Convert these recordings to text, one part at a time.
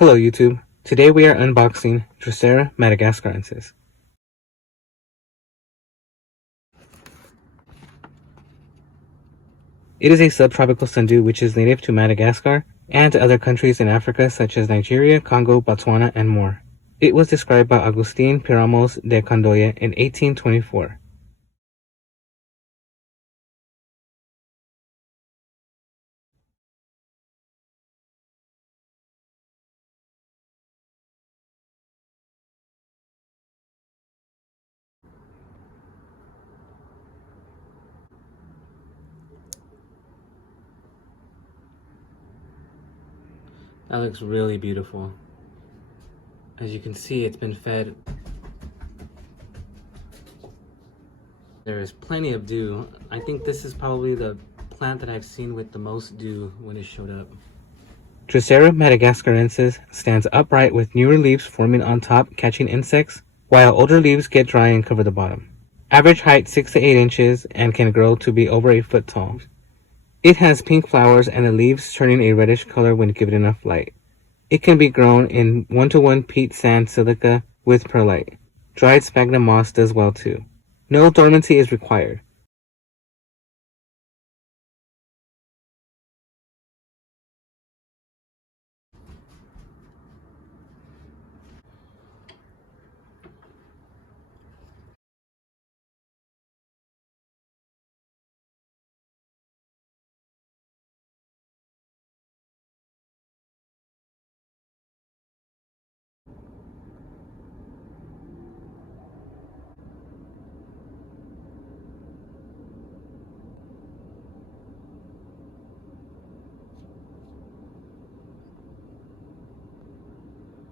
Hello YouTube, today we are unboxing Drosera madagascariensis. It is a subtropical sundew which is native to Madagascar and to other countries in Africa such as Nigeria, Congo, Botswana, and more. It was described by Agustin Piramos de Candoya in 1824. That looks really beautiful. As you can see, it's been fed. There is plenty of dew. I think this is probably the plant that I've seen with the most dew when it showed up. Drosera madagascariensis stands upright with newer leaves forming on top catching insects, while older leaves get dry and cover the bottom. Average height 6 to 8 inches and can grow to be over 8 foot tall. It has pink flowers and the leaves turning a reddish color when given enough light. It can be grown in 1-to-1 peat sand silica with perlite. Dried sphagnum moss does well too. No dormancy is required.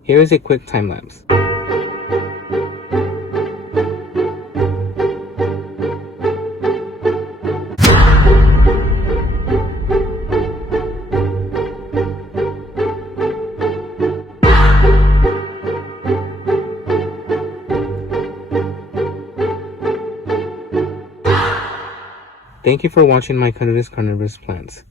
Here is a quick time lapse. Thank you for watching my carnivorous plants.